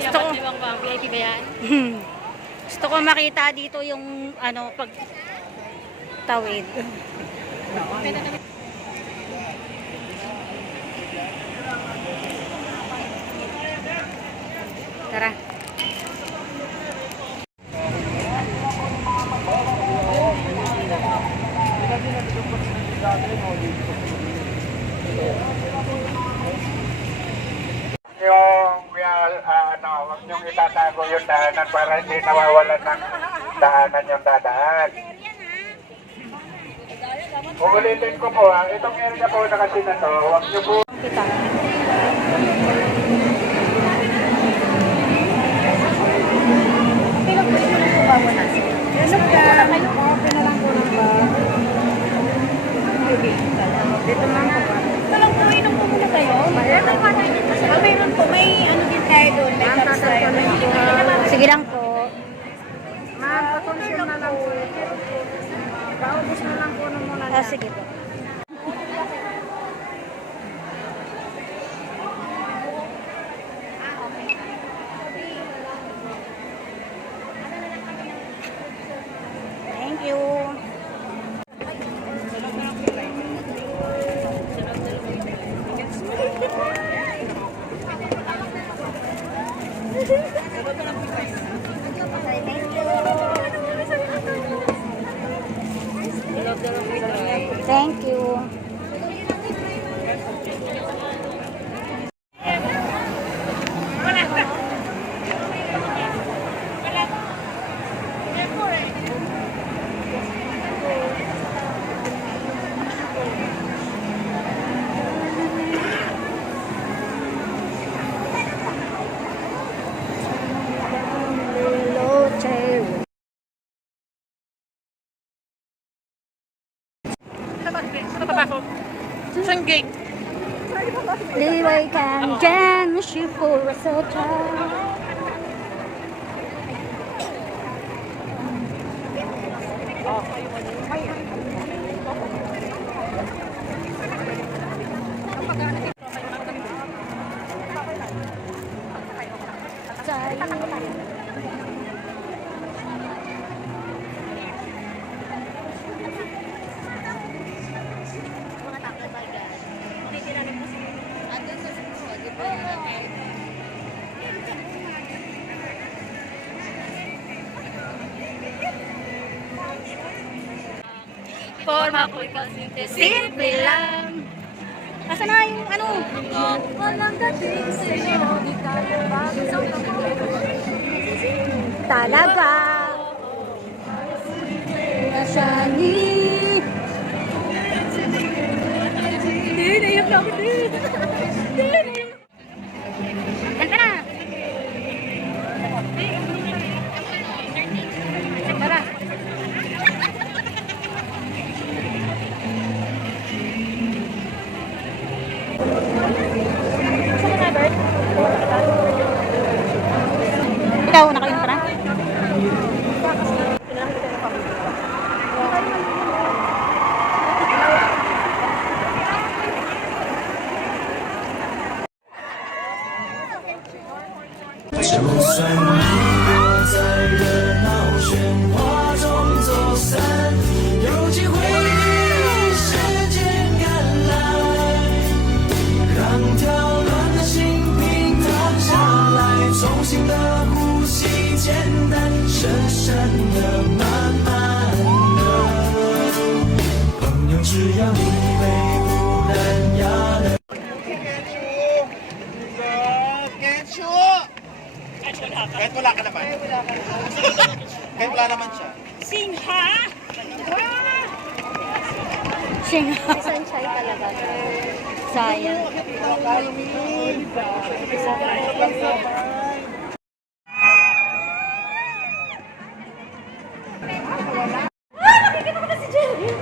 Gusto ko VIP ba yan? Gusto ko makita dito yung ano pag tawid. Tara. Huwag niyong itatago yung daanan para hindi nawawalan ng daanan yung dadaan. Uulitin ko po itong area po na kasi na to, huwag niyo po. Kita. Pero pwede mo lang po ba mo nasa? Yes, open na lang po ng ba? Dito lang po ba? Ito lang po, inom po muna tayo. Mayroon po, may ano din tayo doon. May cups tayo. Sige lang po. Ma'am, pakonsume na lang po. Paubos na lang po muna. Sige po. Thank you. Thank you. Saan gate? Liway kang dyan, she for a so tired. Forma ko simple lang. Asa na yung ano? Walang dating sa'yo, di tayo talaga. Nasani. Hindi, naiyak na ako din. Ganda na. Tara. Ikaw, nakain ka na? Kahit wala ka naman. Kahit wala naman siya. Singha! Singha. Sunshine talaga. Sayang.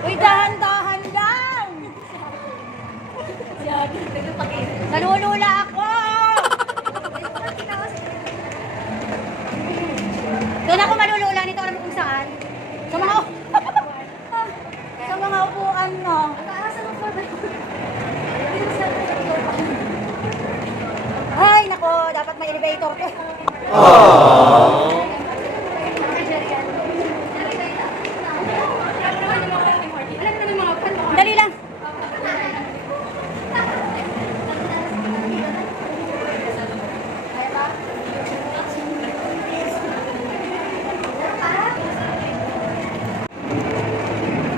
Uy, dahan-dahan lang! Nalulula ako! Doon ako malulula nito. elevator to. Dali lang.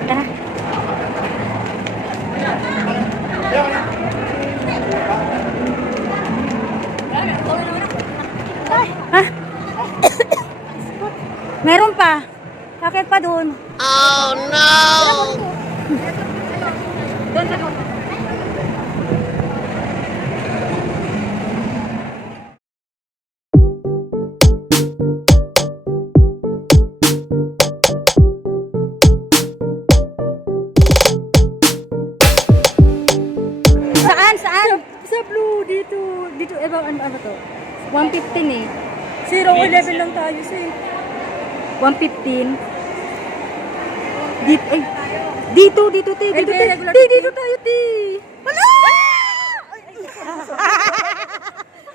Tara. Ha? Meron pa. Bakit pa doon? Saan? Saan? Sa blue, dito. Dito, ano to? 115 eh. 011 lang tayo sa 115. Dito, ay. Dito, te. Dito, te. Dito tayo, te. Wala!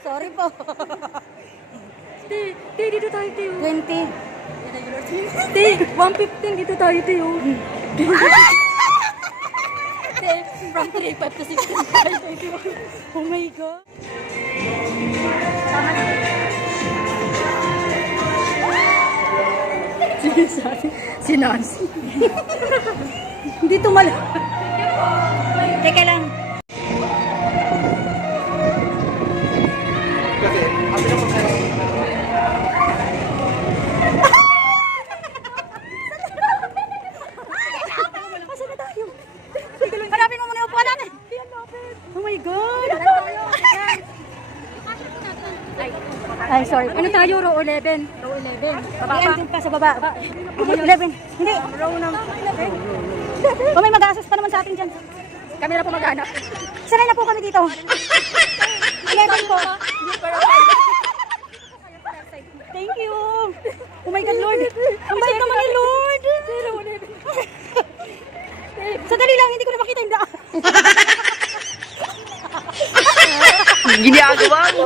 Sorry po. Te, dito tayo, te. 20. Te, 115 dito tayo, te. Oh. Te, from 35 to 65. Oh my God. Si Nancy. Hindi tumala. Teka lang. Kasi, sabi na po sa'yo. Asan na tayo? Hanapin mo muna yung upuan natin. Oh my God. Ay, sorry. Ano tayo? Row 11. Row 11. Iyan din pa sa baba. 11. Hindi. Row ng O may mag-assist pa naman sa atin dyan. Kami na po maghanap. Sanay na po kami dito. 11 po. Thank you. Oh my God, Lord. Ang bait naman ni Lord. Sandali lang, hindi ko na makita yung daan. Ginagawa mo.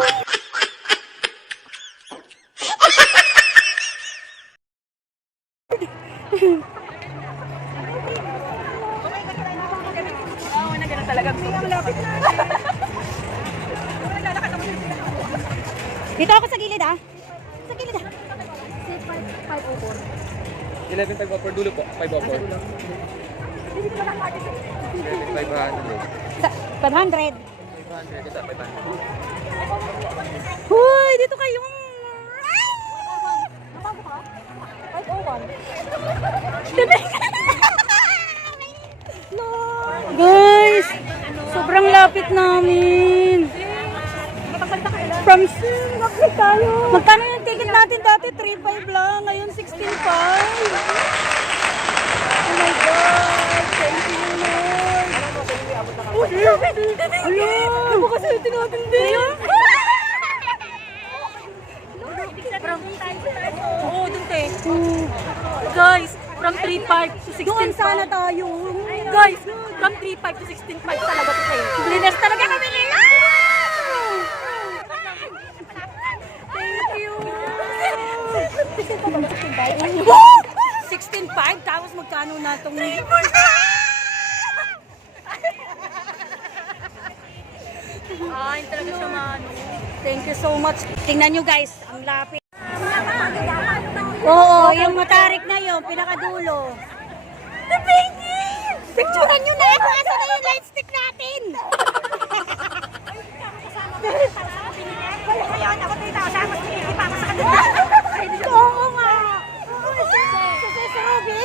Dito ako sa gilid ah. Sa gilid ah. 11,504 dulo po. 504. 500. Sa 500. 500. Ito, 500. Hoy, dito kayo. Guys, sobrang lapit namin. From Singapore tayo. Magkano yung ticket natin dati? 3.5 lang. Ngayon 16.5. Oh my God. Thank you, Lord. Ano ba kasi tinatindi? Oo, dun te. Guys, from 3.5 to 16.5. Doon sana tayo. Guys, from 3.5 to 16.5 talaga to te. Blinas talaga kami nila. Thank you. 16.5? Tapos magkano na itong... Ay, talaga siya man. Thank you so much. Tingnan nyo guys, ang lapit. Oo, yung matarik na yun, pinakadulo. The baby! Picturean nyo na ako. Asa na yung light stick natin? Ngayon, ako dito. Sama si Kiki pa sa kanila. Oo nga. Si Ruby.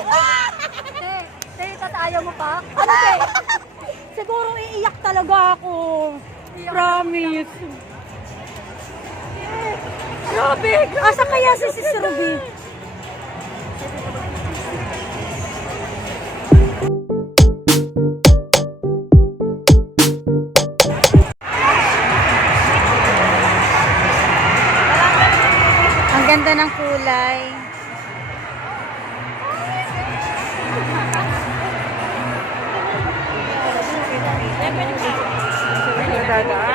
Ayaw mo pa? Ano kay? Siguro iiyak talaga ako. Promise. Grabe! Asa kaya si Ruby? Ang ganda ng kulay. Dadaan.